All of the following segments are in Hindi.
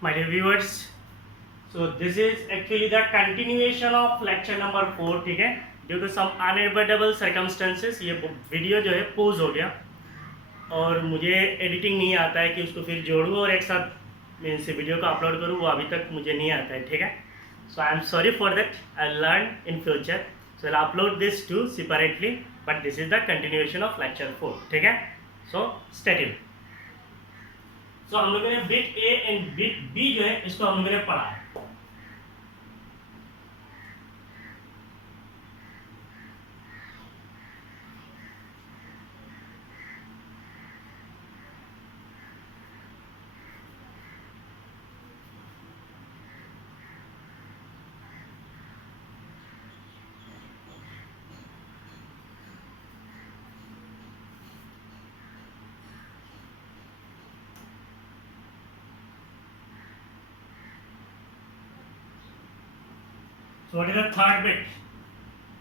my dear viewers. So this is actually the continuation of lecture number 4. ठीक है, ड्यू टू सम अनएविटेबल सर्कमस्टेंसेस ये वीडियो जो है पोज हो गया और मुझे एडिटिंग नहीं आता है कि उसको फिर जोड़ूँ और एक साथ मैं इस वीडियो को अपलोड करूँ, वो अभी तक मुझे नहीं आता है. ठीक है, so I am sorry for that. I learn in future, so I upload this two separately, but this is the continuation of lecture 4. ठीक है, सो स्टे ट्यून्ड. सो हम लोगों ने bit A and bit B जो है इसको हम लोगों ने पढ़ा है. So what is the third bit?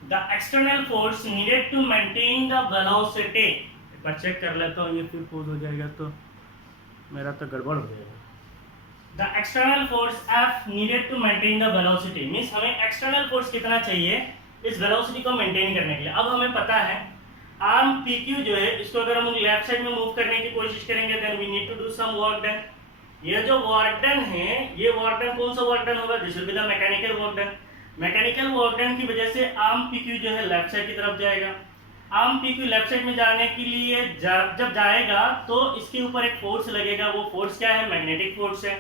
The external force needed to maintain the velocity. एक बार चेक कर लेता हूँ, ये फिर पोज हो जाएगा तो मेरा तो गड़बड़ हो जाएगा. The external force F needed to maintain the velocity means हमें external force कितना चाहिए इस velocity को maintain करने के लिए. अब हमें पता है arm PQ जो है इसको अगर हम लेफ्ट साइड में मूव करने की कोशिश करेंगे then we need to do some work done. ये जो work done है, ये work done कौन सा work done होगा? This will be the mechanical work done. Mechanical work done की वजह से आर्म पीक्यू जो है लेफ्ट साइड की तरफ जाएगा. आर्म पीक्यू लेफ्ट साइड में जाने के लिए जब जाएगा तो इसके ऊपर एक फोर्स लगेगा. वो फोर्स क्या है? मैग्नेटिक फोर्स है.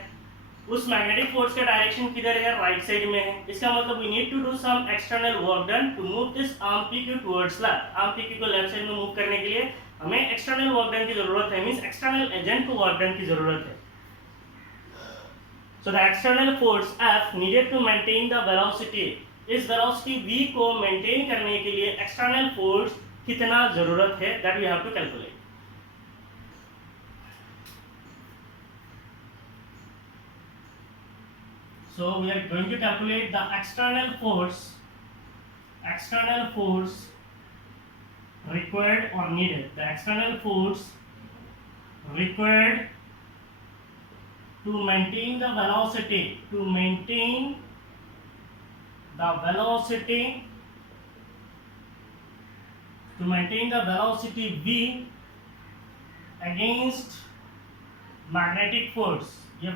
उस मैग्नेटिक फोर्स का डायरेक्शन किधर है? राइट साइड में है. इसका मतलब we need to do some external work done to move this arm PQ towards left. Arm PQ को लेफ्ट साइड में मूव करने के लिए हमें एक्सटर्नल वर्क डन की जरूरत है, मींस एक्सटर्नल एजेंट को वर्क डन की जरूरत है. So the external force F needed to maintain the velocity. इस velocity v को maintain करने के लिए external force कितना जरूरत है? That we have to calculate. So we are going to calculate the external force required or needed. The external force required to maintain the velocity v against magnetic force. ये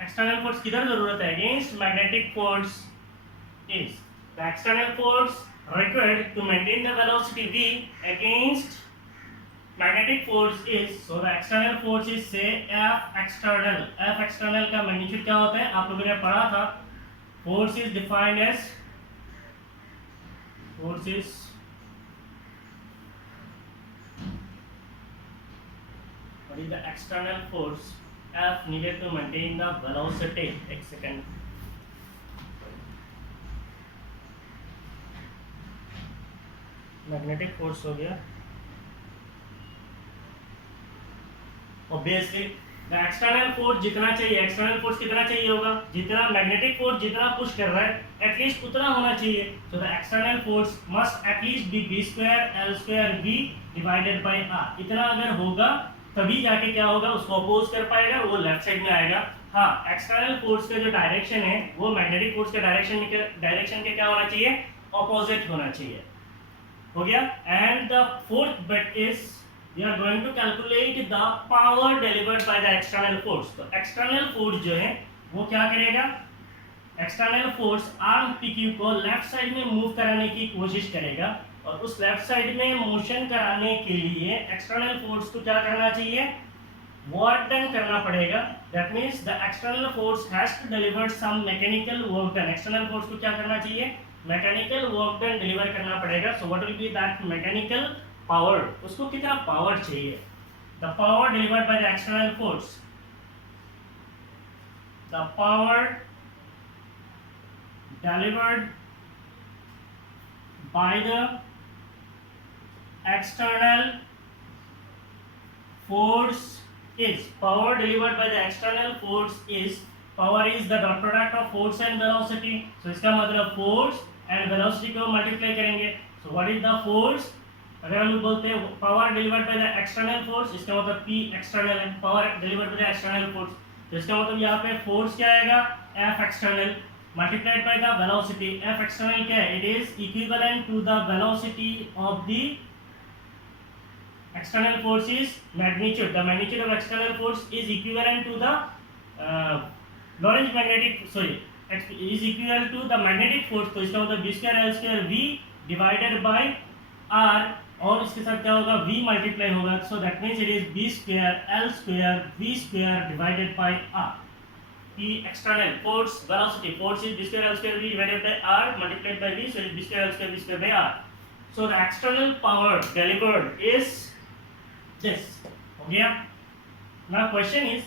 external force किधर जरूरत है? against magnetic force is the external force required to maintain the velocity v against magnetic force is, so the external force is say F external. F external का मैग्नीट्यूड क्या होता है? आप लोगों ने पढ़ा था. Force is defined as what is the external force F needed to maintain the velocity. एक सेकंड, मैग्नेटिक फोर्स हो गया. ऑब्वियसली द एक्सटर्नल फोर्स जितना चाहिए, एक्सटर्नल फोर्स कितना चाहिए होगा? जितना मैग्नेटिक फोर्स जितना पुश कर रहा है एटलीस्ट उतना होना चाहिए. So the external force must at least be B square L square V divided by R. इतना अगर होगा तभी जाके क्या होगा? उसको अपोज कर पाएगा, वो लेफ्ट साइड में आएगा. हाँ, एक्सटर्नल फोर्स का जो डायरेक्शन है वो मैग्नेटिक फोर्स के डायरेक्शन के क्या होना चाहिए? ऑपोजिट होना चाहिए. हो गया. And the fourth bit is we are going to calculate the power delivered by the external force. तो external force जो है वो क्या करेगा? external force arm PQ को लेफ्ट साइड में मूव कराने की कोशिश करेगा और उस लेफ्ट साइड में मोशन कराने के लिए external force को क्या करना चाहिए? वर्क डन करना पड़ेगा. that means the external force has to deliver some mechanical work done. external force को क्या करना चाहिए? मैकेनिकल वर्क डन डिलीवर करना पड़ेगा. so what will be that mechanical power? उसको कितना पावर चाहिए? The power delivered by the external force, the power delivered by the external force is, power delivered by the external force is, power is the dot product of force and velocity. So इसका मतलब फोर्स एंड वेलोसिटी को मल्टीप्लाई करेंगे. So what is the force? अगर हम बोलते हैं power delivered by the external force, इसका मतलब P एक्सटर्नल है. Power delivered by the external force, तो इसका मतलब यहाँ पे फोर्स क्या आएगा, F external multiplied by the velocity. F external क्या है, it is equivalent to the velocity of the external force is magnitude. The magnitude of external force is equivalent to the Lorentz magnetic is equal to the magnetic force। तो इसका मतलब b square l square v divided by r और इसके साथ क्या होगा, v मल्टीप्लाई होगा। So that means it is b square l square v square divided by r। the external force velocity force is b square l square v divided by r multiplied by v, so it is b square l square v square by r। so the external power delivered is this। हो गया ना। क्वेश्चन इज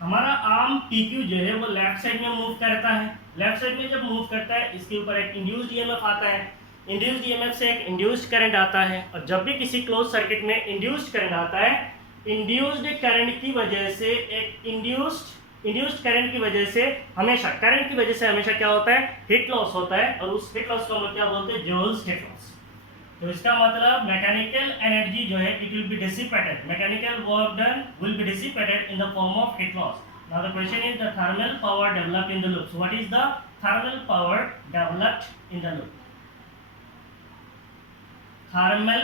हमारा आर्म PQ जो है वो लेफ्ट साइड में मूव करता है। लेफ्ट साइड में जब मूव करता है इसके ऊपर एक इंड्यूस्ड ईएमएफ आता है। इंड्यूस्ड ईएमएफ से एक इंड्यूस्ड करंट आता है, और जब भी किसी क्लोज सर्किट में इंड्यूस्ड करंट आता है, इंड्यूस्ड करंट की वजह से एक इंड्यूस्ड करंट की वजह से हमेशा क्या होता है, हीट लॉस होता है। और उस हीट लॉस को हम क्या बोलते हैं, जूल्स हीट लॉस। तो इसका मतलब मैकेनिकल एनर्जी जो है it will B dissipated, mechanical work done will be dissipated in the form of heat loss. Now the question is the thermal power developed in the loop. So what is the thermal power developed in the loop? Thermal,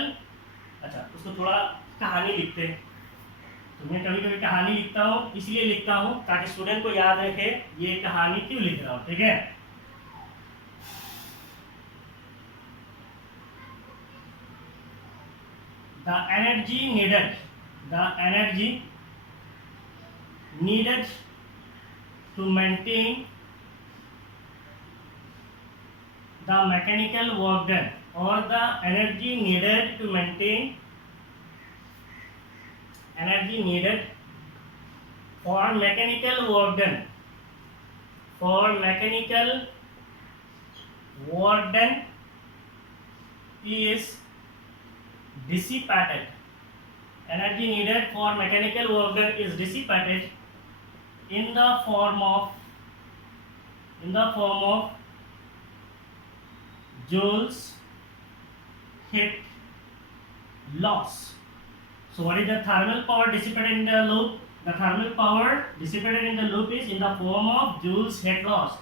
अच्छा उसको थोड़ा कहानी लिखते हैं। तो मैं कभी कभी कहानी लिखता हूँ, इसलिए लिखता हूँ ताकि स्टूडेंट को याद रखे ये कहानी क्यों लिख रहा हूँ, ठीक है। The energy needed to maintain the mechanical work done, or the energy needed for mechanical work done is dissipated. Energy needed for mechanical work done is dissipated in the form of joules heat loss. So what is the thermal power dissipated in the loop? The thermal power dissipated in the loop is in the form of joules heat loss.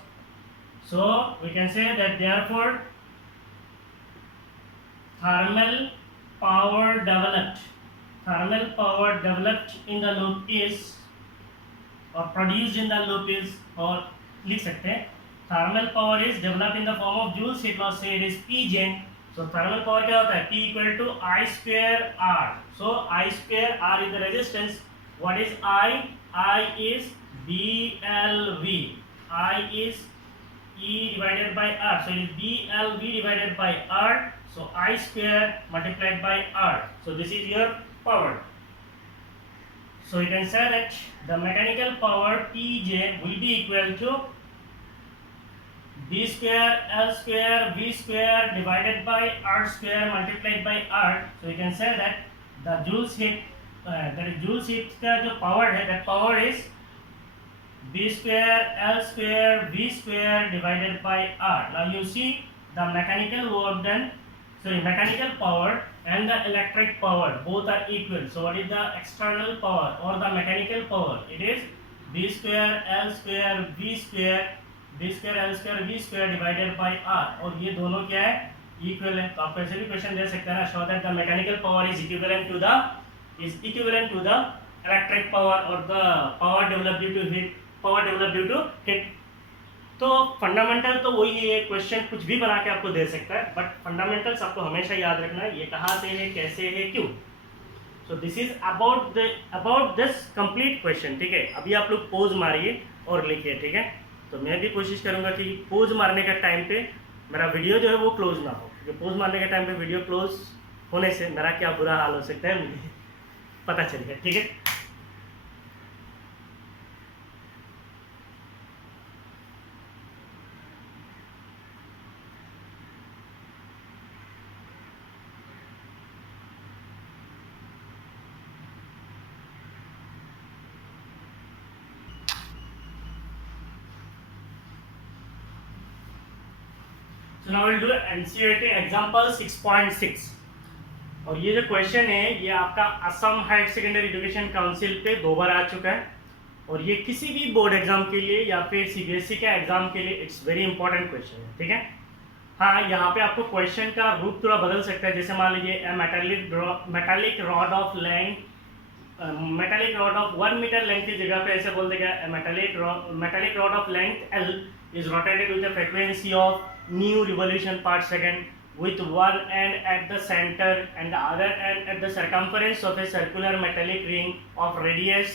So we can say that therefore thermal power developed in the loop is, or produced in the loop is, और लिख सकते हैं thermal power is developed in the form of joules heat loss, so it is Pgen। so thermal power क्या होता है, P equal to I square R। so I square R is the resistance। what is I is BLV, I is E divided by R, so it is BLV divided by R। so I square multiplied by R, so this is your power। so you can say that the mechanical power Pj will be equal to B square L square V square divided by R square multiplied by R। so you can say that the joules heat का जो power है, that power is B square L square V square divided by R। now you see the mechanical work done, mechanical power and the electric power both are equal। so what is the external power or the mechanical power? it is B square L square V square L square V square divided by R। और ये दोनों क्या है, इक्वल है। तो आप ऐसे भी क्वेश्चन दे सकते हैं ना, show that the mechanical power is equivalent to the electric power or the power developed due to heat। तो फंडामेंटल तो वही है, क्वेश्चन कुछ भी बना के आपको दे सकता है, बट फंडामेंटल्स आपको हमेशा याद रखना है, ये कहाँ से है, कैसे है, क्यों। सो this is about this complete question, ठीक है। अभी आप लोग पोज मारिए और लिखिए, ठीक है। तो मैं भी कोशिश करूंगा कि पोज मारने का टाइम पे मेरा वीडियो जो है वो क्लोज ना हो, क्योंकि पोज मारने के टाइम पे वीडियो क्लोज होने से मेरा क्या बुरा हाल हो सकता है मुझे पता चलेगा, ठीक है। So now we'll do NCERT example 6.6। और ये जो क्वेश्चन है ये आपका Assam higher secondary education council पे 2 बार आ चुका है। और ये किसी भी बोर्ड एग्जाम के लिए या फिर सीबीएसई के एग्जाम के लिए इट्स वेरी इंपॉर्टेंट क्वेश्चन है, ठीक है। हाँ, यहाँ पे आपको क्वेश्चन का रूप थोड़ा बदल सकता है, जैसे मान लीजिए metallic rod of length, metallic rod of 1 metre length की जगह पे ऐसे बोल देगा metallic rod of length L is rotated with a frequency of new revolution per second with one end at the center and the other end at the circumference of a circular metallic ring of radius,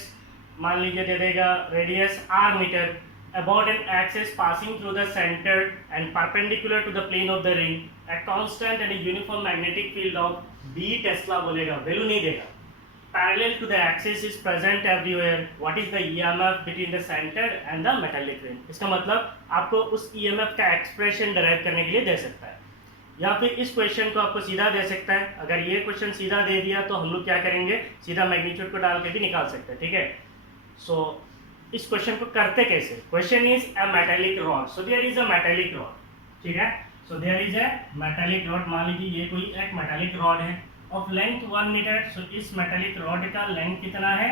मान लीजिए दे देगा radius r metre, about an axis passing through the center and perpendicular to the plane of the ring, a constant and a uniform magnetic field of b Tesla बोलेगा, वैल्यू नहीं देगा, parallel to the axis is present everywhere, what is the EMF between the center and the metallic ring। इसका मतलब आपको उस EMF का एक्सप्रेशन डिराइव करने के लिए दे सकता है, या फिर इस क्वेश्चन को आपको सीधा दे सकता है। अगर ये क्वेश्चन सीधा दे दिया तो हम लोग क्या करेंगे, सीधा मैग्नीट्यूड को डाल के भी निकाल सकते हैं, ठीक है। सो इस क्वेश्चन को करते कैसे, question is a metallic rod, so there is a metallic rod, ठीक है। So there is a metallic rod, मान लीजिए ये कोई एक मेटालिक रॉड है ऑफ लेंथ 1 मीटर। सो इस मेटालिक रॉड का लेंथ कितना है,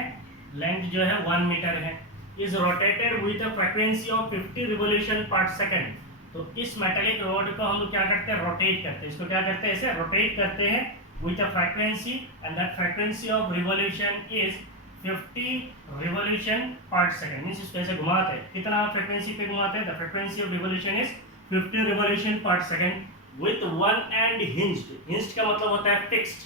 लेंथ जो है 1 मीटर है, is rotated with a frequency of 50 revolution per second. तो इस मेटालिक रॉड को हम लोग क्या करते हैं, रोटेट करते हैं, इसको क्या करते हैं, ऐसे रोटेट करते हैं with a frequency, and that frequency of revolution is 50 revolution per second. Means इसको ऐसे घुमाते हैं, कितना फ्रीक्वेंसी पे घुमाते हैं, the frequency of revolution is 50 revolution per second with one end hinged, hinged का मतलब होता है fixed,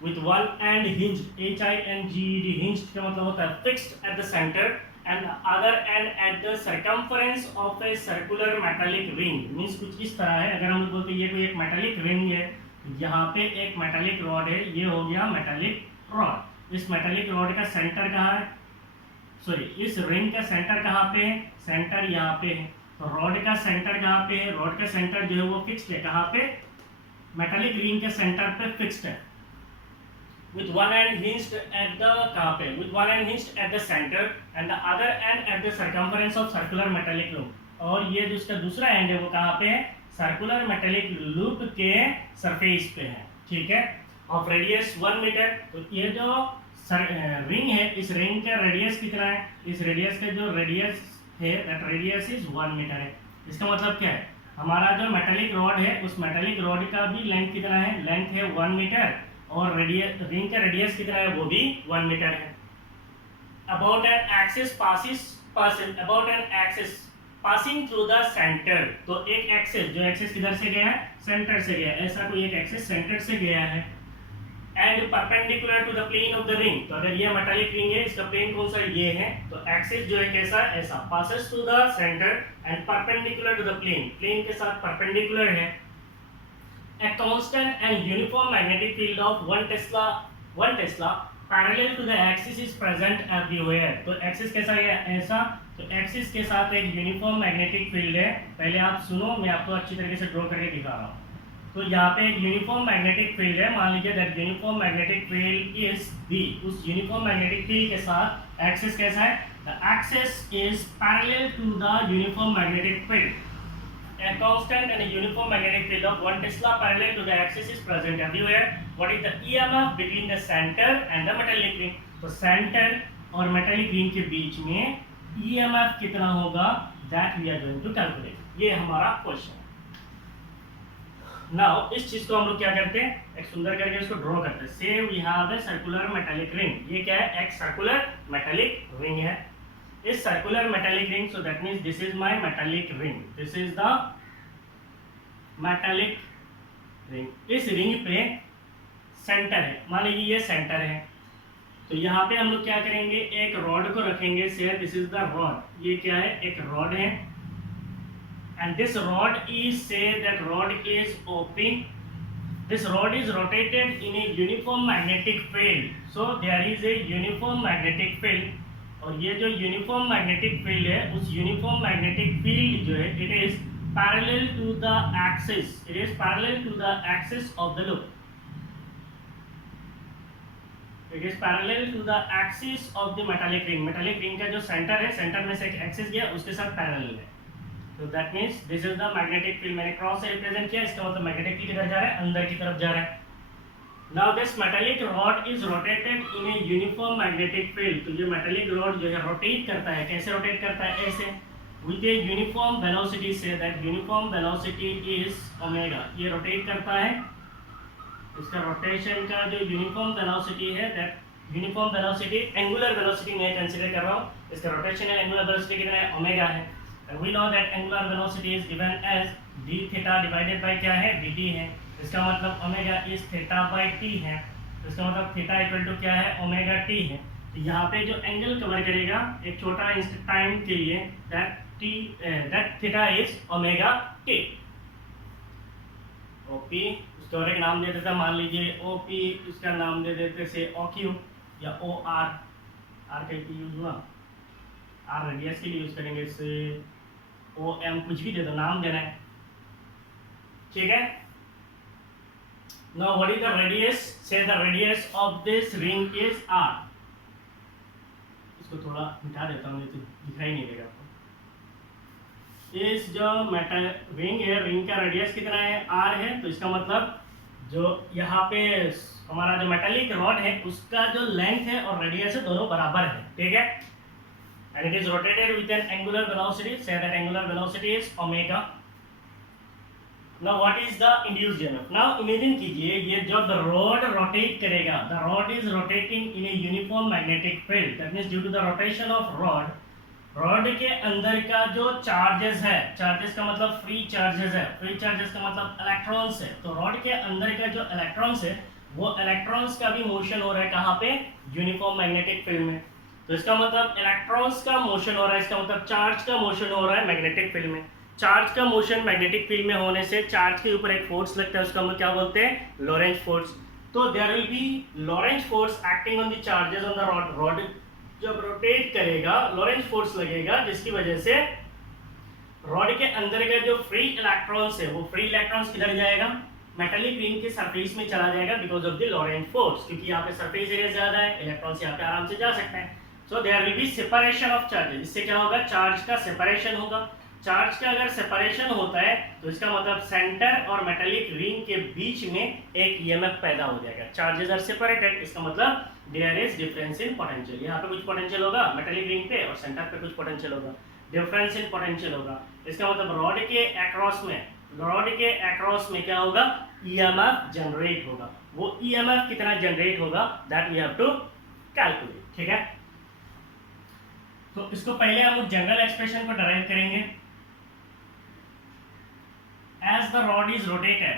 with one end hinged, HINGED, hinged का मतलब होता है fixed at the center and the other end at the circumference of a circular metallic ring। Means कुछ इस तरह है, अगर हम लोग बोलते हैं ये कोई एक मेटालिक रिंग है, यहाँ पे एक मेटालिक रॉड है, ये हो गया मेटालिक रॉड। इस मेटालिक रॉड का सेंटर कहाँ है, सॉरी इस रिंग का सेंटर कहाँ पे है, सेंटर यहाँ पे है। तो रॉड का सेंटर कहाँ पे है, रॉड का सेंटर जो है वो फिक्स्ड है, कहाँ पे, मेटालिक रिंग के सेंटर पे फिक्स्ड है, with one end hinged at the कहाँ पे, with one end hinged at the center and the other end at the circumference of circular metallic loop। और ये जो इसका दूसरा एंड है वो कहाँ पे है, सर्कुलर मेटालिक लूप के सरफेस पे है, ठीक है, ऑफ रेडियस 1 मीटर। तो ये जो रिंग है, इस रिंग का रेडियस कितना है, इस रेडियस का जो रेडियस है दैट रेडियस इज 1 मीटर है। इसका मतलब क्या है, हमारा जो मेटालिक रॉड है उस मेटालिक रॉड का भी लेंथ कितना है, लेंथ है 1 मीटर, और रेडियस रिंग का रेडियस कितना है, वो भी 1 मीटर है। About an axis about an axis passing through the centre. तो एक एक्सिस, जो एक्सिस किधर से गया है, सेंटर से गया है, ऐसा कोई एक एक्सिस सेंटर से गया है, and perpendicular to the plane of the ring. तो अगर ये मेटालिक रिंग है, इसका प्लेन कौन सा, ये है, तो एक्सिस जो है कैसा, ऐसा passes to the centre and perpendicular to the plane, plane के साथ परपेंडिकुलर है। A constant and uniform magnetic field of 1 Tesla parallel to the axis is present everywhere। तो एक्सिस कैसा है, ऐसा, तो एक्सिस के साथ एक यूनिफॉर्म मैग्नेटिक फील्ड है। पहले आप सुनो, मैं आपको अच्छी तरीके से ड्रॉ करके दिखा रहा हूँ। तो यहाँ पे एक यूनिफॉर्म मैग्नेटिक फील्ड है, मान लीजिए that uniform magnetic field is B। उस यूनिफॉर्म मैग्नेटिक फील्ड के साथ एक्सिस कैसा है, the axis is parallel to the uniform magnetic field. A constant and a uniform magnetic field of 1 Tesla parallel to the axis is present everywhere। What is the EMF between the center and the metallic ring। तो center और metallic ring के बीच में EMF कितना होगा, that we are going to calculate। ये हमारा क्वेश्चन है। Now इस चीज को हम लोग क्या करते हैं, एक सुंदर करके इसको ड्रॉ करते हैं। Say we have a circular metallic ring। ये क्या है, एक circular metallic ring है। इस circular metallic ring, so that means this is my metallic ring, this is the metallic ring। इस रिंग पे सेंटर है, मान लीजिए ये सेंटर है, तो यहाँ पे हम लोग क्या करेंगे, एक रॉड को रखेंगे, से दिस इज द रॉड, ये क्या है, एक रॉड है, and this rod is, say that rod is open, this rod is rotated in a uniform magnetic field. So there is a uniform magnetic field, और ये जो यूनिफॉर्म मैग्नेटिक फील्ड है, उस यूनिफॉर्म मैग्नेटिक फील्ड जो है, it is parallel to the axis, it is parallel to the axis of the loop, it is parallel to the axis of the metallic ring. Metallic ring का जो सेंटर है, सेंटर में से एक एक्सिस गया, उसके साथ पैरेलल है। तो that means this is the magnetic field. मैंने क्रॉस से रिप्रेजेंट किया, इसका मतलब मैग्नेटिक फील्ड किधर जा रहा है, अंदर की तरफ जा रहा है। Now this metallic rod is rotated in a uniform magnetic field. तो ये metallic rod जो है rotate करता है, कैसे rotate करता है? ऐसे with a uniform velocity, say that uniform velocity is omega. ये rotate करता है, इसका rotation का जो uniform velocity है, that uniform velocity angular velocity मैं consider कर रहा हूँ, इसका rotational angular velocity कितना है? ओमेगा है. And we know that angular velocity is given as d theta divided by क्या है? dt है. इसका मतलब omega is theta by T है. तो इसका मतलब थीटा इक्वल टू क्या है? ओमेगा टी है. तो यहाँ पे जो एंगल कवर करेगा एक छोटा टाइम के लिए, that theta is omega T. OP उसको और एक नाम दे देता, मान लीजिए ओपी, उसका नाम दे देते से ओ क्यू या ओ आर. आर का यूज हुआ, आर रेडियस के लिए यूज करेंगे, इससे ओ एम कुछ भी दे दो, नाम देना है. ठीक है. Now what is the radius? Say the radius of this ring is r. इसको थोड़ा मिटा देता हूँ, नहीं तो दिखाई नहीं देगा आपको. इस जो मेटल रिंग है, रिंग का रेडियस कितना है? r है. तो इसका मतलब जो यहाँ पे हमारा जो मेटालिक रॉड है उसका जो लेंथ है और रेडियस है दोनों बराबर है. ठीक है. And it is rotated with an angular velocity. Say that angular velocity is omega. Now what is the induced EMF? Now imagine कीजिए ये जब rod rotate करेगा, the rod is rotating in a uniform magnetic field. That means due to the rotation of rod, rod के अंदर का जो charges है, charges का मतलब free charges है, free charges का मतलब electrons है. तो rod के अंदर का जो electrons है, वो electrons का भी motion हो रहा है कहाँ पे? Uniform magnetic field में. तो इसका मतलब इलेक्ट्रॉन्स का मोशन हो रहा है, इसका मतलब चार्ज का मोशन हो रहा है मैग्नेटिक फील्ड में. चार्ज का मोशन मैग्नेटिक फील्ड में होने से चार्ज के ऊपर एक फोर्स लगता है, उसका हम क्या बोलते हैं? Lorentz force. तो there will be Lorentz force acting on the charges on the rod. Rod जब रोटेट करेगा लॉरेंज फोर्स लगेगा, जिसकी वजह से रॉड के अंदर का जो फ्री इलेक्ट्रॉन्स है वो फ्री इलेक्ट्रॉन्स किधर जाएगा? मेटालिक रिंग के सरफेस में चला जाएगा because of the Lorentz force. क्योंकि यहाँ पे सरफेस एरिया ज्यादा है, इलेक्ट्रॉन्स यहाँ पे आराम से जा सकते हैं. So there will be separation of charges. इससे क्या होगा? चार्ज का सेपरेशन होगा. चार्ज का अगर सेपरेशन होता है तो इसका मतलब सेंटर और मेटालिक रिंग के बीच में एक ईएमएफ पैदा हो जाएगा. चार्जेस आर सेपरेटेड, इसका मतलब there is difference in potential. यहाँ पे कुछ पोटेंशियल होगा मेटालिक रिंग पे और सेंटर पे कुछ पोटेंशियल होगा, डिफरेंस इन पोटेंशियल होगा. इसका मतलब रॉड के अक्रॉस में क्या होगा? ईएमएफ जनरेट होगा. वो ईएमएफ कितना जनरेट होगा that we have to calculate. ठीक है. तो इसको पहले हम जनरल एक्सप्रेशन को डराइव करेंगे. As the rod is rotated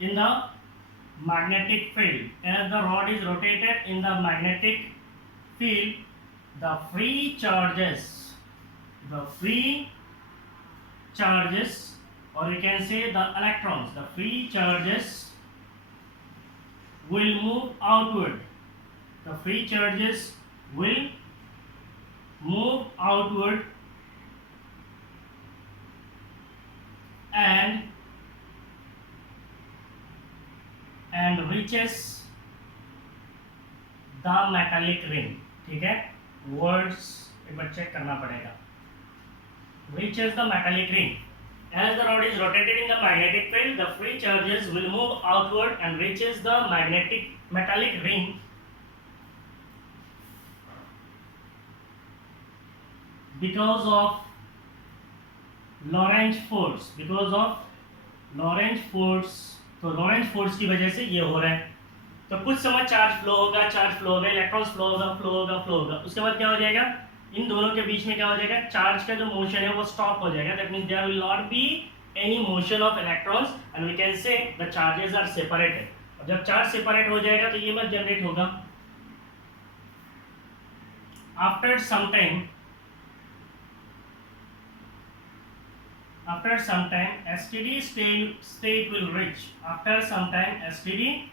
in the magnetic field, as the rod is rotated in the magnetic field, the free charges, or you can say the electrons, the free charges will move outward. The free charges will move outward and reaches the metallic ring. ठीक है. वर्ड्स एक बार चेक करना पड़ेगा. Reaches the metallic ring. As the rod is rotated in the magnetic field, the free charges will move outward and reaches the metallic ring. Because of Lorentz force, तो लॉरेंज फोर्स की वजह से ये हो रहा है. तो कुछ समय चार्ज फ्लो होगा, इलेक्ट्रॉन्स फ्लो होगा. उसके बाद क्या हो जाएगा? इन दोनों के बीच में क्या हो जाएगा? चार्ज का जो मोशन है वो स्टॉप हो जाएगा. That means there will not be any motion of electrons and we can say the charges are separated. अब जब चार्ज सेपरेट हो जाएगा तो ये मत जनरेट होगा. After some time a steady state will reach. After some time a steady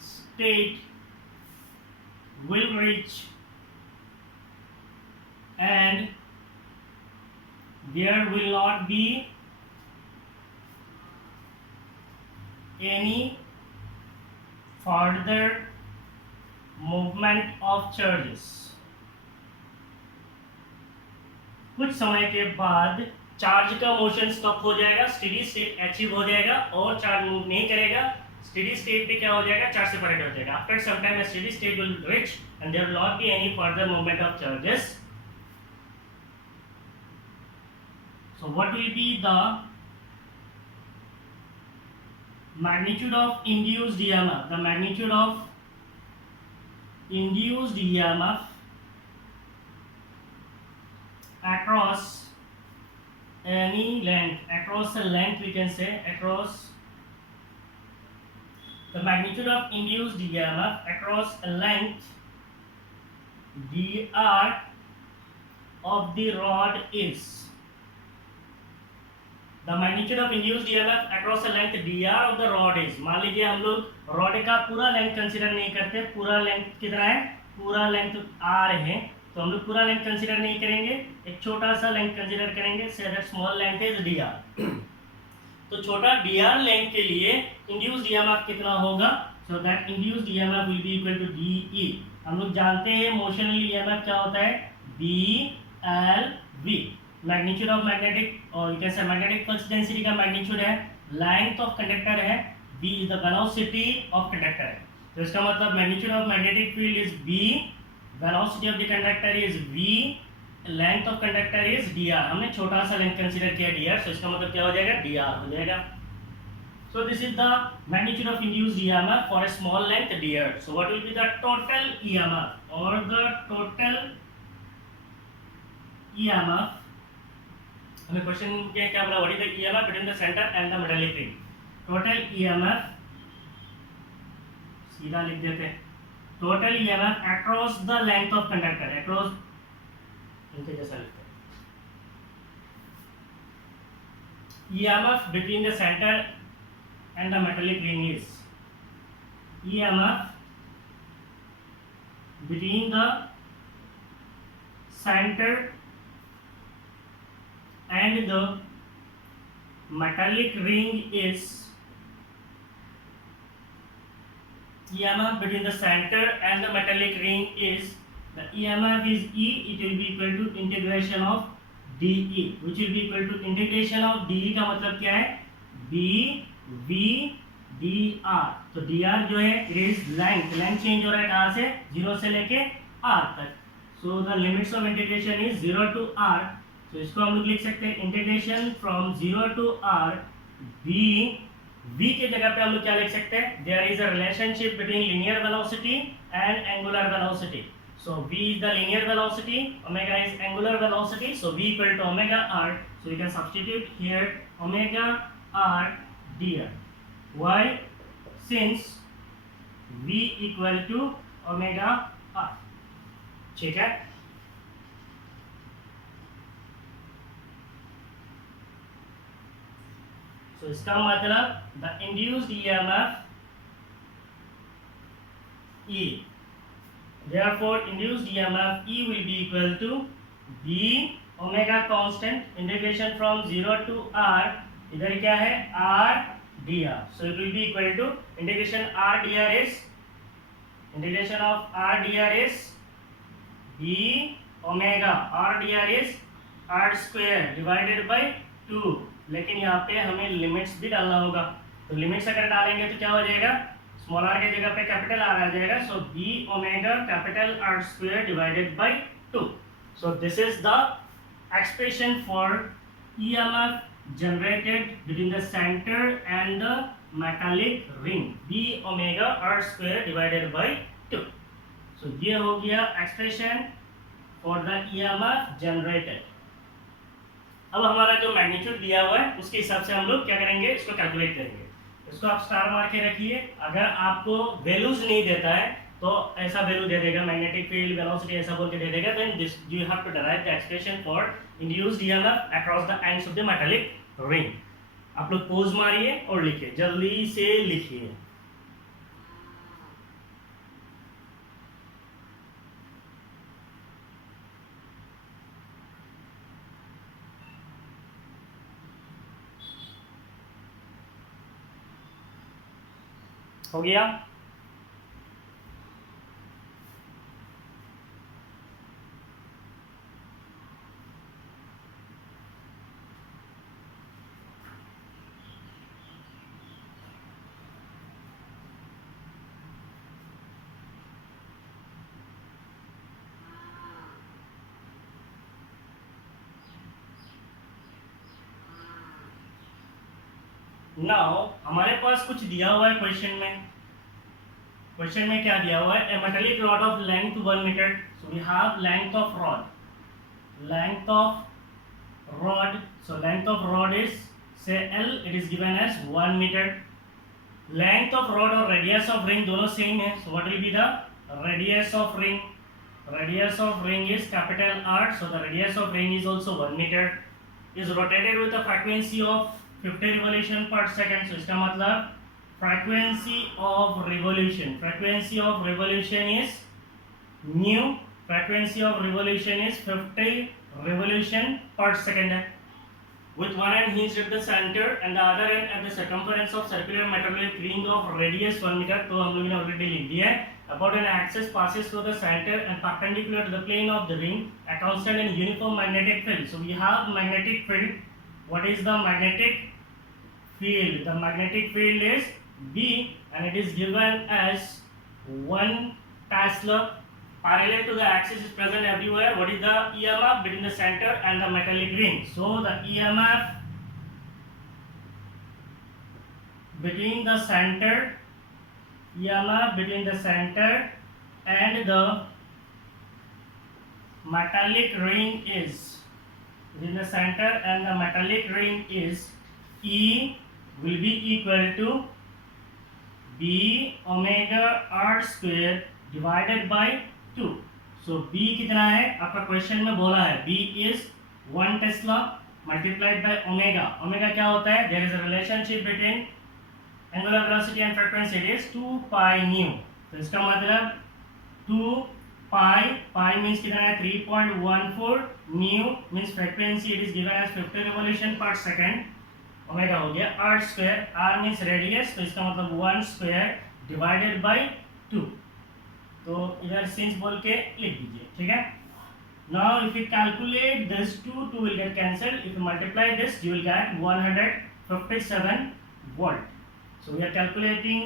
state will reach and there will not be any further movement of charges. कुछ समय के बाद चार्ज का मोशन स्टॉप हो जाएगा, स्टेडी स्टेट अचीव हो जाएगा और चार्ज मूव नहीं करेगा, स्टेडी स्टेट पे क्या हो जाएगा, चार्ज सेपरेट हो जाएगा। After some time steady state will reach and there will not be any further movement of charges. So what will be the magnitude of induced EMF? The magnitude of induced EMF across any length, across a length we can say, across the magnitude of induced EMF across a length dr of the rod is, the magnitude of induced EMF across a length dr of the rod is, मान लीजिए हम लोग रॉड का पूरा लेंथ कंसीडर नहीं करते, पूरा लेंथ कितना है, पूरा लेंथ r है, तो हम लोग पूरा लेंथ कंसीडर नहीं करेंगे, एक छोटा सा लेंथ कंसीडर करेंगे, say that small length is dr। तो छोटा dr लेंथ के लिए इंड्यूस्ड ईएमएफ कितना होगा, so that induced EMF will be equal to de। हम लोग जानते हैं मोशनल ईएमएफ क्या होता है, BLV, मैग्नीट्यूड ऑफ मैग्नेटिक और you can say magnetic flux density का मैग्नीट्यूड है, लेंथ ऑफ कंडक्टर है, v is the velocity of conductor है, तो इसका मतलब magnitude of magnetic field is b, velocity of the conductor is v, length of conductor is dr। हमने छोटा सा लेंथ कंसीडर किया dr, सो इसका मतलब क्या हो जाएगा, dr हो जाएगा। सो this is the magnitude of induced EMF for a small length dr। So what will be the total EMF और द टोटल ईएमएफ, हमें क्वेश्चन क्या बोला, what is the EMF between the centre and the metallic ring. Total EMF सीधा लिख देते हैं, total EMF across the length of conductor, across इनके जैसा लिखते हैं, EMF between the center and the metallic ring is, EMF between the center and the metallic ring is, EMF between the center and the metallic ring is, the EMF is E, it will be equal to integration of DE, which will be equal to integration of DE का मतलब क्या है, BV DR। तो DR जो है it is length, length change हो रहा है कहाँ से, 0 से लेके R तक, so the limits of integration is 0 to R, तो इसको हम लोग लिख सकते हैं integration from 0 to R, V के जगह पे हम लोग क्या लिख सकते हैं, there is a relationship between linear velocity and angular velocity, so V is the linear velocity, omega is angular velocity, so V equal to omega R, so you can substitute here omega R dr। Why? Since V equal to omega R, ठीक है। So इसका मतलब the induced EMF E, therefore induced EMF E will be equal to B omega constant, integration from 0 to R, इधर क्या है R dr, so it will be equal to integration R dr is, integration of R dr is B omega R dr is R square divided by 2, लेकिन यहाँ पे हमें लिमिट्स भी डालना होगा, तो लिमिट्स अगर डालेंगे तो क्या हो जाएगा, स्मॉल r के जगह पे कैपिटल R आ जाएगा, सो B omega capital R square divided by 2। So this is the expression for EMF generated between the centre and the metallic ring, B omega R square divided by 2। सो ये हो गया expression for the EMF generated. अब हमारा जो मैग्नीट्यूड दिया हुआ है उसके हिसाब से हम लोग क्या करेंगे, इसको कैलकुलेट करेंगे। इसको आप स्टार मार के रखिए, अगर आपको वैल्यूज नहीं देता है तो ऐसा वैल्यू दे देगा, मैग्नेटिक फील्ड वेलोसिटी ऐसा बोल के दे देगा, then this you have to derive the expression for induced EMF across the ends of the metallic ring. आप लोग पोज मारिए और लिखिए, जल्दी से लिखिए। हो गया? नाउ हमारे पास कुछ दिया हुआ है क्वेश्चन में। क्वेश्चन में क्या दिया हुआ है? A metallic rod of length 1 metre. So we have length of rod, so length of rod is say L, it is given as 1 meter. Length of rod और radius of ring दोनों same है, so what will be the radius of ring? Radius of ring is capital R, so the radius of ring is also 1 meter. Is rotated with a frequency of 50 revolution per second. So इसका मतलब frequency of revolution is nu. Frequency of revolution is 50 revolution per second है, with one end hinged at the center and the other end at the circumference of circular metallic ring of radius 1 meter. तो हम लोगों ने ऑलरेडी लिख दिया है। About an axis passes through the center and perpendicular to the plane of the ring, a constant and uniform magnetic field. So we have magnetic field. What is the magnetic field? The magnetic field is B and it is given as 1 Tesla. Parallel to the axis is present everywhere. What is the EMF between the center and the metallic ring? So the EMF between the center and the metallic ring is E will be equal to B omega R square divided by 2. So B कितना है? आपका क्वेश्चन में बोला है B is 1 Tesla multiplied by omega. Omega क्या होता है? There is a relationship between angular velocity and frequency. It is 2 pi nu. तो इसका मतलब 2 pi means कितना है? 3.14 nu means frequency. It is given as 50 revolution per second. Omega हो गया R square. R means radius. तो इसका मतलब 1 square divided by 2. तो इधर सिंस बोल के लिख दीजिए, ठीक है। Now if you calculate this 2 will get cancelled. If you multiply this you will get 157 volt. So we are calculating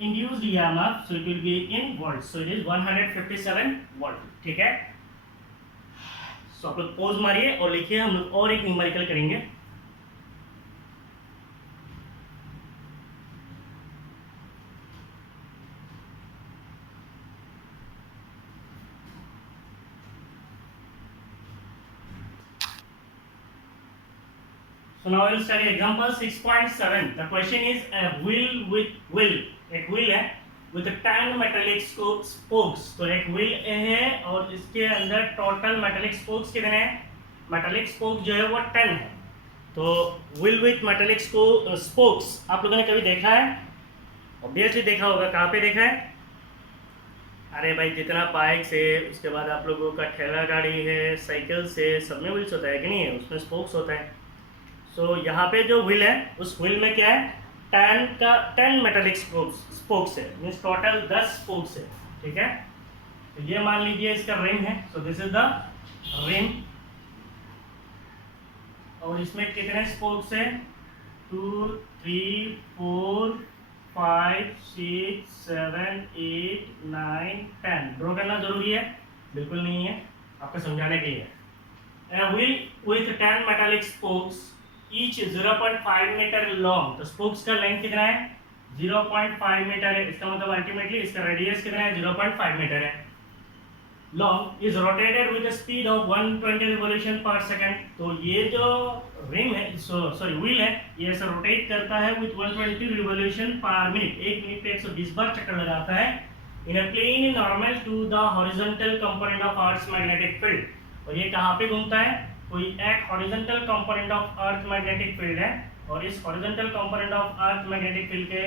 induced EMF, so it will be in volts. So it is 157 volt, ठीक है। सो आप लोग पॉज मारिए और लिखिए, हम लोग और एक न्यूमेरिकल करेंगे। So now we'll study example 6.7. The question is a wheel एक wheel है with 10 metallic spokes. तो एक wheel है और इसके अंदर total metallic spokes कितने हैं? Metallic spokes जो है वो 10 है। तो wheel with metallic spokes आप लोगों ने कभी देखा है? Obviously देखा होगा। कहाँ पे देखा है? अरे भाई जितना बाइक से, उसके बाद आप लोगों का ठेला गाड़ी है, साइकिल से, सब में व्हील्स होता है कि नहीं है? उसमें स्पोक्स होता है। सो यहाँ पे जो व्हील है उस व्हील में क्या है? 10 मेटालिक स्पोक्स है, मीन्स टोटल 10 स्पोक्स है, ठीक है। तो ये मान लीजिए इसका रिम है। So this is the rim और इसमें कितने स्पोक्स है? 2 3 4 5 6 7 8 9 10। ड्रॉ करना जरूरी है? बिल्कुल नहीं है, आपको समझाने के लिए। A wheel with 10 metallic spokes each 0.5 metre long. तो स्पोक्स का लेंथ कितना है? 0.5 मीटर है। इसका मतलब अल्टीमेटली इसका रेडियस कितना है? 0.5 मीटर है। Long is rotated with speed of 120 revolution per second. तो ये जो रिंग है, सॉरी व्हील है, ये ऐसा रोटेट करता है विद 120 रिवॉल्यूशन पर मिनट। एक मिनट पे 120 बार चक्कर लगाता है in a plane normal to the horizontal component of earth's magnetic field. और ये कहाँ पे घूमता है? कोई एक horizontal component of earth magnetic field है और इस horizontal component of earth magnetic field के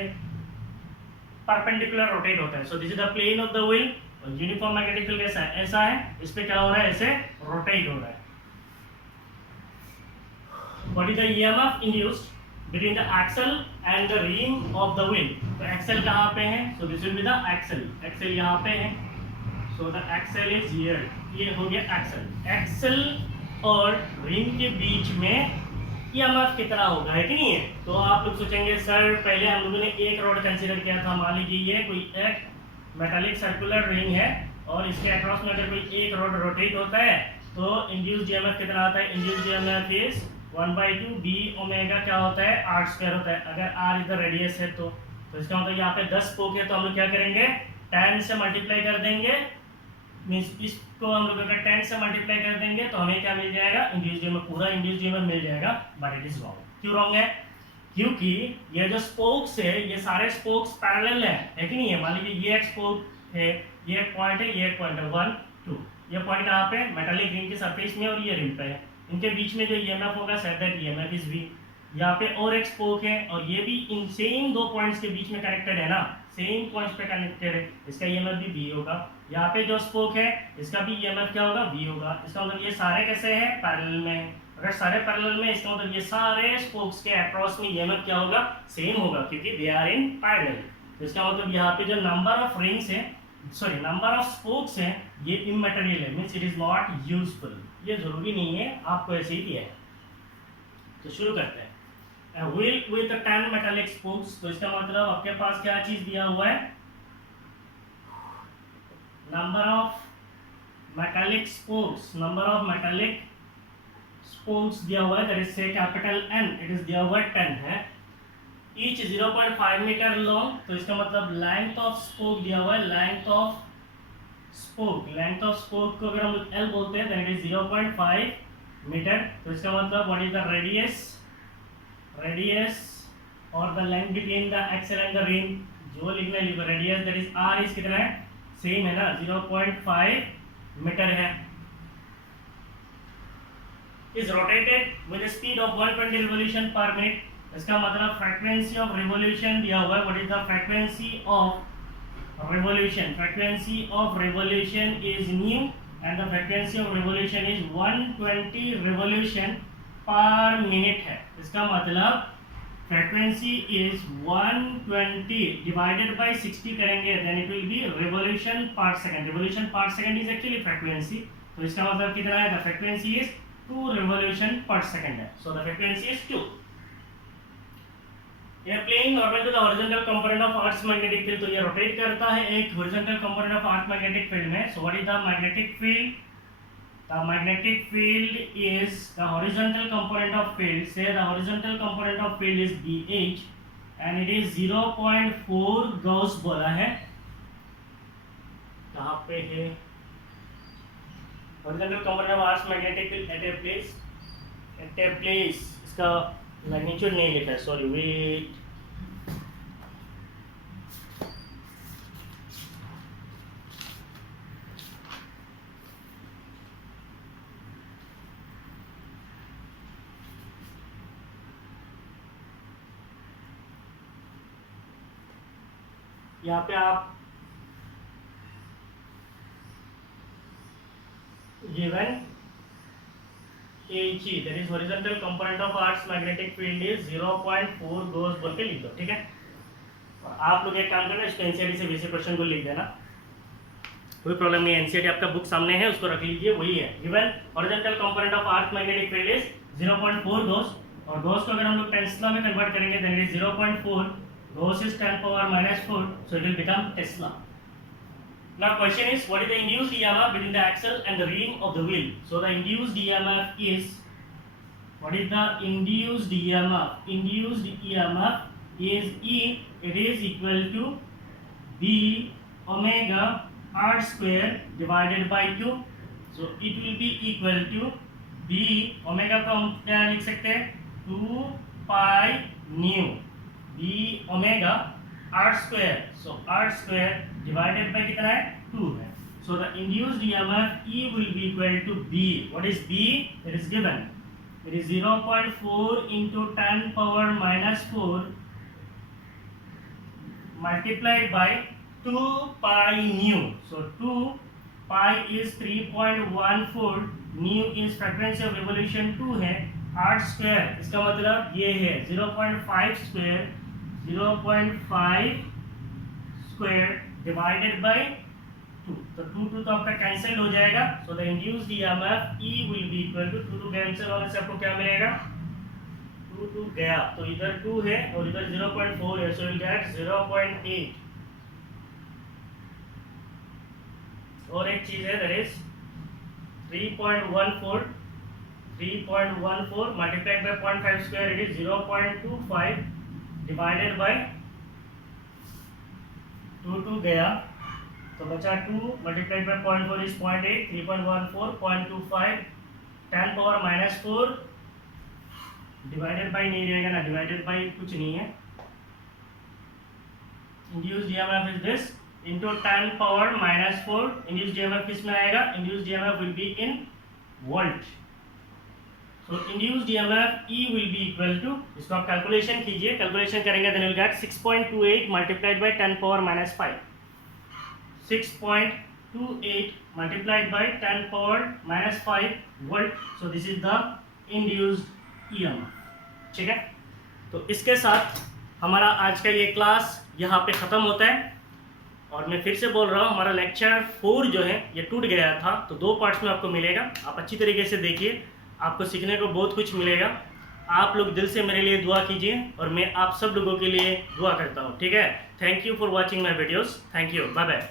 परपेंडिकुलर रोटेट होता है। So this is the plane of the wheel. और यूनिफॉर्म मैग्नेटिक फील्ड कैसा है? ऐसा है। इस पे क्या हो रहा है? ऐसे रोटेट हो रहा है। What is the EMF induced between the axle and the rim of the wheel? तो एक्सल कहाँ पे है? So this will be the axle. Axle यहाँ पे है। So the axle is here. ये हो गया एक्सल। एक्सल और रिंग के बीच में ईएमएफ कितना होगा, है कि नहीं है? तो आप लोग सोचेंगे सर पहले हम लोगों ने एक रॉड कंसीडर किया था। मान लीजिए ये कोई एक मेटालिक सर्कुलर रिंग है और इसके अक्रॉस में अगर कोई एक रॉड रोटेट होता है तो इंड्यूस्ड ईएमएफ कितना आता है? Induced EMF is 1/2 B omega क्या होता है, आर स्क्वायर होता है। अगर आर इधर रेडियस है तो इसका मतलब यहाँ पे 10 स्पोक है, तो हम लोग क्या करेंगे, 10 से मल्टीप्लाई कर देंगे, मींस इसको हम लोग अगर 10 से मल्टीप्लाई कर देंगे तो हमें क्या मिल जाएगा, इंड्यूस्ड ईएमएफ, पूरा इंड्यूस्ड ईएमएफ मिल जाएगा। But it is wrong. क्यों रॉन्ग है, क्योंकि ये जो स्पोक्स है ये सारे स्पोक्स पैरेलल है कि नहीं है। मान लीजिए ये एक स्पोक है, ये एक पॉइंट है, ये एक पॉइंट है, 1 2, ये पॉइंट कहाँ पे, मेटालिक रिंग के सरफेस में, और ये रिंग पे है। इनके बीच में जो ईएमएफ होगा set that EMF is V. यहाँ पे और एक स्पोक है और ये भी इन सेम दो पॉइंट्स के बीच में कनेक्टेड है ना, सेम पॉइंट्स पे कनेक्टेड है, इसका ईएमएफ भी वी होगा। यहाँ पे जो स्पोक है इसका भी ईएमएफ क्या होगा, वी होगा। इसका मतलब ये सारे कैसे हैं, पैरेलल में। अगर सारे पैरेलल में, इसका मतलब ये सारे स्पोक्स के अक्रॉस में ईएमएफ क्या होगा, सेम होगा, क्योंकि दे आर इन पैरेलल। तो इसका मतलब यहाँ पे जो नंबर ऑफ रिंग्स है, सॉरी नंबर ऑफ स्पोक्स है, ये इमैटेरियल है, means it is not useful. ये जरूरी नहीं है, आपको ऐसे ही दिया है। तो शुरू करते हैं। A wheel with 10 metallic spokes, तो इसका मतलब आपके पास क्या चीज दिया हुआ है, number of metallic spokes, number of metallic spokes दिया हुआ है, दैट इज से कैपिटल N, इट इज दिया हुआ है 10 है। ईच 0.5 मीटर लॉन्ग, तो इसका मतलब लेंथ ऑफ स्पोक दिया हुआ है, length of spoke, length of spoke को अगर हम L बोलते हैं, देन इट इज 0.5 मीटर। तो इसका मतलब व्हाट इज द रेडियस और the length between the axle and the ring, जो लिखना है radius that is r is कितना है, सेम है ना, 0.5 मीटर है। Is rotated with speed of 120 revolution per minute. इसका मतलब फ्रीक्वेंसी ऑफ रिवॉल्यूशन दिया हुआ है, what is the frequency of revolution, frequency of revolution is nu and the frequency of revolution is 120 revolution per minute है। इसका मतलब फ्रीक्वेंसी इज 120 डिवाइडेड बाय 60 करेंगे, then it will be revolution per second. Revolution per second is actually frequency, तो इसका मतलब कितना है, the frequency is 2 revolution per second है। So the frequency is 2। A plane normal to the horizontal component of earth magnetic field, तो ये रोटेट करता है एक horizontal component of earth magnetic field में। So what is the magnetic field, the magnetic field is the horizontal component of field, say the horizontal component of field is BH and it is 0.4 Gauss बोला है। कहाँ पे है horizontal component of Earth's magnetic field at a place, इसका मैग्नीट्यूड नहीं लिखा है, सॉरी वेट, यहाँ पे आप given AG that is horizontal component of Earth's magnetic field is 0.4 Gauss बोल के लिख दो, ठीक है। और आप लोग एक काम करना, इसको एनसीईआरटी से वैसे क्वेश्चन को लिख देना, कोई प्रॉब्लम नहीं है। एनसीईआरटी आपका बुक सामने है, उसको रख लीजिए, वही है। given horizontal component of Earth's magnetic field is 0.4 Gauss, और गॉस को अगर हम लोग टेस्ला में कन्वर्ट करेंगे then it is 0.4 Gauss is 10 power minus 4, so it will become Tesla. Now question is, what is the induced EMF between the axle and the rim of the wheel? So the induced EMF is, what is the induced EMF? Induced EMF is E, it is equal to B omega R square divided by 2. So it will be equal to B omega को हम क्या लिख सकते हैं, 2 pi nu b omega r square, so r square divided by कितना है, 2 है। So the induced EMF E will be equal to B. What is B? It is given. It is 0.4 into 10 power minus 4 multiplied by 2 pi nu. So 2 pi is 3.14, nu is frequency of revolution 2 है, r square इसका मतलब ये है 0.5 square, 0.5 स्क्वायर डिवाइडेड बाय 2, तो 2 तो आपका कैंसिल हो जाएगा। So the induced EMF E will be equal to 2 cancel होने से आपको क्या मिलेगा, 2 गया, तो इधर 2 है और इधर 0.4 है, सो विल गेट 0.8। और एक चीज है that is 3.14 3.14 multiplied by 0.5 square, it is 0.25 divided by 2 गया तो बचा 2 multiplied by 0.4 is 0.8, 3.14, 0.25, 10 power minus 4 divided by नहीं रहेगा ना, divided by कुछ नहीं है. Induced EMF is this into 10 power minus 4. Induced EMF किस में आएगा? Induced EMF will be in volt. So induced EMF E will be equal to, इसको आप कैलकुलेशन कीजिए, कैलकुलेशन करेंगे then you'll get 6.28 multiplied by 10 power minus 5. 6.28 multiplied by 10 power minus 5 volt. So this is the induced EMF. ठीक है, तो इसके साथ हमारा आज का ये क्लास यहाँ पे ख़त्म होता है. और मैं फिर से बोल रहा हूँ, हमारा लेक्चर 4 जो है ये टूट गया था, तो 2 पार्ट्स में आपको मिलेगा. आप अच्छी तरीके से देखिए, आपको सीखने को बहुत कुछ मिलेगा. आप लोग दिल से मेरे लिए दुआ कीजिए और मैं आप सब लोगों के लिए दुआ करता हूँ. ठीक है, thank you for watching my videos. Thank you, bye bye.